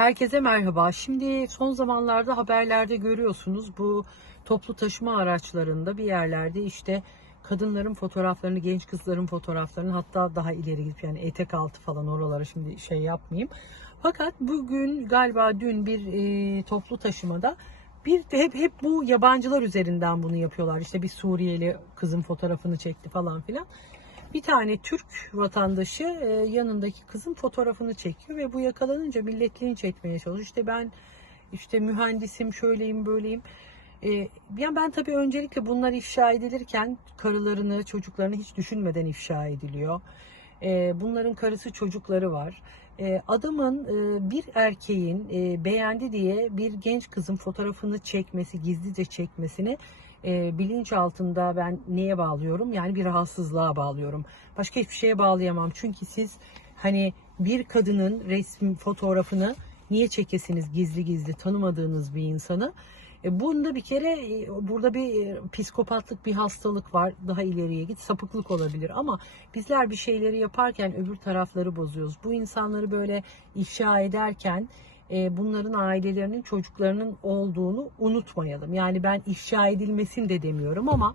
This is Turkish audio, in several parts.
Herkese merhaba. Şimdi son zamanlarda haberlerde görüyorsunuz bu toplu taşıma araçlarında bir yerlerde işte kadınların fotoğraflarını, genç kızların fotoğraflarını hatta daha ileri gidip yani etek altı falan oralara şimdi şey yapmayayım. Fakat bugün galiba dün bir e, toplu taşımada bir hep hep bu yabancılar üzerinden bunu yapıyorlar. İşte bir Suriyeli kızın fotoğrafını çekti falan filan. Bir tane Türk vatandaşı e, yanındaki kızın fotoğrafını çekiyor ve bu yakalanınca millet linç etmeye çalışıyor. İşte ben işte mühendisim, şöyleyim, böyleyim. E, yani ben tabii öncelikle bunlar ifşa edilirken karılarını, çocuklarını hiç düşünmeden ifşa ediliyor. E, bunların karısı çocukları var. E, adamın e, bir erkeğin e, beğendi diye bir genç kızın fotoğrafını çekmesi, gizlice çekmesini e, bilinç altında ben neye bağlıyorum? Yani bir rahatsızlığa bağlıyorum. Başka hiçbir şeye bağlayamam. Çünkü siz hani bir kadının resmi fotoğrafını niye çekesiniz gizli gizli tanımadığınız bir insanı? E, bunda bir kere e, burada bir e, psikopatlık bir hastalık var. Daha ileriye git sapıklık olabilir ama bizler bir şeyleri yaparken öbür tarafları bozuyoruz. Bu insanları böyle ifşa ederken e, bunların ailelerinin çocuklarının olduğunu unutmayalım. Yani ben ifşa edilmesin de demiyorum ama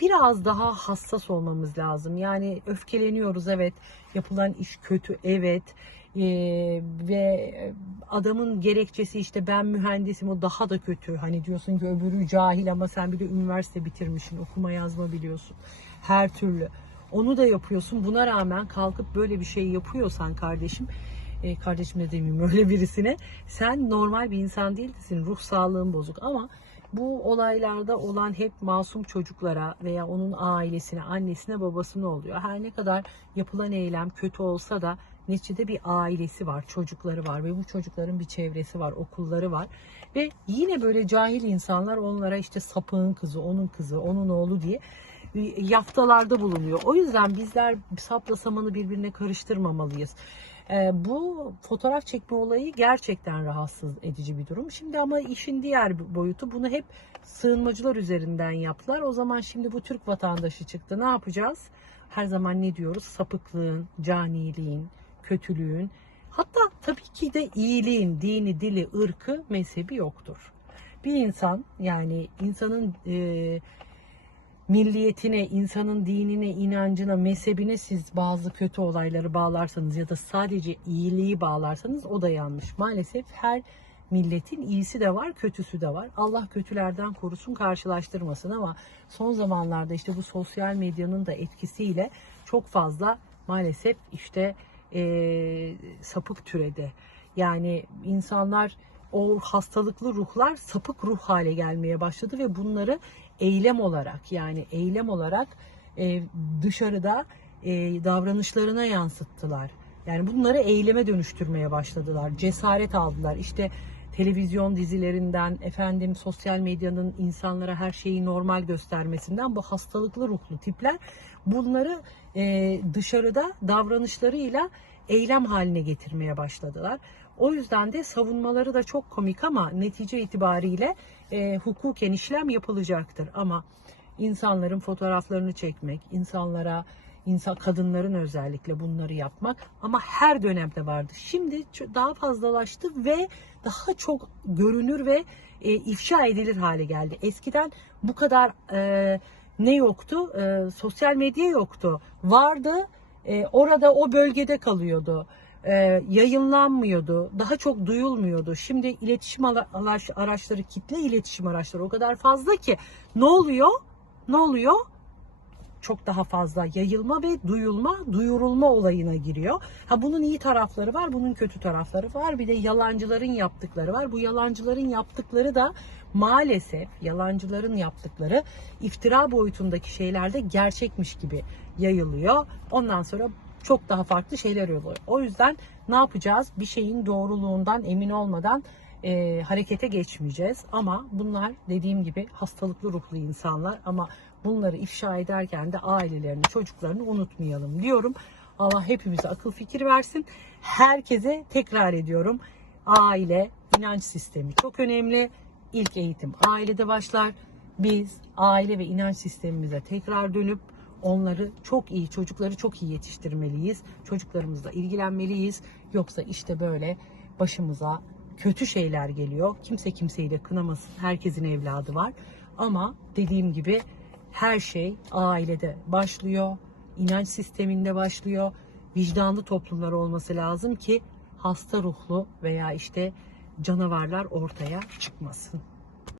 biraz daha hassas olmamız lazım. Yani öfkeleniyoruz evet, yapılan iş kötü evet ve adamın gerekçesi işte ben mühendisim o daha da kötü. Hani diyorsun ki öbürü cahil ama sen bir de üniversite bitirmişsin, okuma yazma biliyorsun. Her türlü. Onu da yapıyorsun. Buna rağmen kalkıp böyle bir şey yapıyorsan kardeşim e, kardeşim de demeyeyim öyle birisine. Sen normal bir insan değilsin. Ruh sağlığın bozuk ama bu olaylarda olan hep masum çocuklara veya onun ailesine, annesine, babasına oluyor. Her ne kadar yapılan eylem kötü olsa da neticede bir ailesi var, çocukları var ve bu çocukların bir çevresi var, okulları var. Ve yine böyle cahil insanlar onlara işte sapığın kızı, onun kızı, onun oğlu diye yaftalarda bulunuyor. O yüzden bizler sapla samanı birbirine karıştırmamalıyız. Ee, bu fotoğraf çekme olayı gerçekten rahatsız edici bir durum. Şimdi ama işin diğer boyutu bunu hep sığınmacılar üzerinden yaptılar. O zaman şimdi bu Türk vatandaşı çıktı. Ne yapacağız? Her zaman ne diyoruz? Sapıklığın, caniliğin, kötülüğün, hatta tabii ki de iyiliğin, dini, dili, ırkı, mezhebi yoktur. Bir insan yani insanın e, milliyetine, insanın dinine, inancına, mezhebine siz bazı kötü olayları bağlarsanız ya da sadece iyiliği bağlarsanız o da yanlış. Maalesef her milletin iyisi de var, kötüsü de var. Allah kötülerden korusun, karşılaştırmasın ama son zamanlarda işte bu sosyal medyanın da etkisiyle çok fazla maalesef işte e, sapık türedi. Yani insanlar o hastalıklı ruhlar sapık ruh hale gelmeye başladı ve bunları eylem olarak yani eylem olarak e, dışarıda e, davranışlarına yansıttılar. Yani bunları eyleme dönüştürmeye başladılar. Cesaret aldılar. İşte televizyon dizilerinden, efendim sosyal medyanın insanlara her şeyi normal göstermesinden bu hastalıklı ruhlu tipler bunları e, dışarıda davranışlarıyla eylem haline getirmeye başladılar. O yüzden de savunmaları da çok komik ama netice itibariyle e, hukuken işlem yapılacaktır. Ama insanların fotoğraflarını çekmek, insanlara insan kadınların özellikle bunları yapmak ama her dönemde vardı. Şimdi daha fazlalaştı ve daha çok görünür ve e, ifşa edilir hale geldi. Eskiden bu kadar e, ne yoktu? E, sosyal medya yoktu. Vardı. E, orada o bölgede kalıyordu e, yayınlanmıyordu. Daha çok duyulmuyordu. Şimdi iletişim araçları, kitle iletişim araçları o kadar fazla ki ne oluyor? Ne oluyor? Çok daha fazla yayılma ve duyulma, duyurulma olayına giriyor. Ha bunun iyi tarafları var, bunun kötü tarafları var. Bir de yalancıların yaptıkları var. Bu yalancıların yaptıkları da maalesef yalancıların yaptıkları iftira boyutundaki şeylerde gerçekmiş gibi yayılıyor. Ondan sonra çok daha farklı şeyler oluyor. O yüzden ne yapacağız? Bir şeyin doğruluğundan emin olmadan e, harekete geçmeyeceğiz. Ama bunlar dediğim gibi hastalıklı ruhlu insanlar ama bunları ifşa ederken de ailelerini, çocuklarını unutmayalım diyorum. Allah hepimize akıl fikir versin. Herkese tekrar ediyorum. Aile, inanç sistemi çok önemli. İlk eğitim ailede başlar. Biz aile ve inanç sistemimize tekrar dönüp onları çok iyi, çocukları çok iyi yetiştirmeliyiz. Çocuklarımızla ilgilenmeliyiz. Yoksa işte böyle başımıza kötü şeyler geliyor. Kimse kimseyi de kınamasın. Herkesin evladı var. Ama dediğim gibi her şey ailede başlıyor. inanç sisteminde başlıyor. Vicdanlı toplumlar olması lazım ki hasta ruhlu veya işte canavarlar ortaya çıkmasın.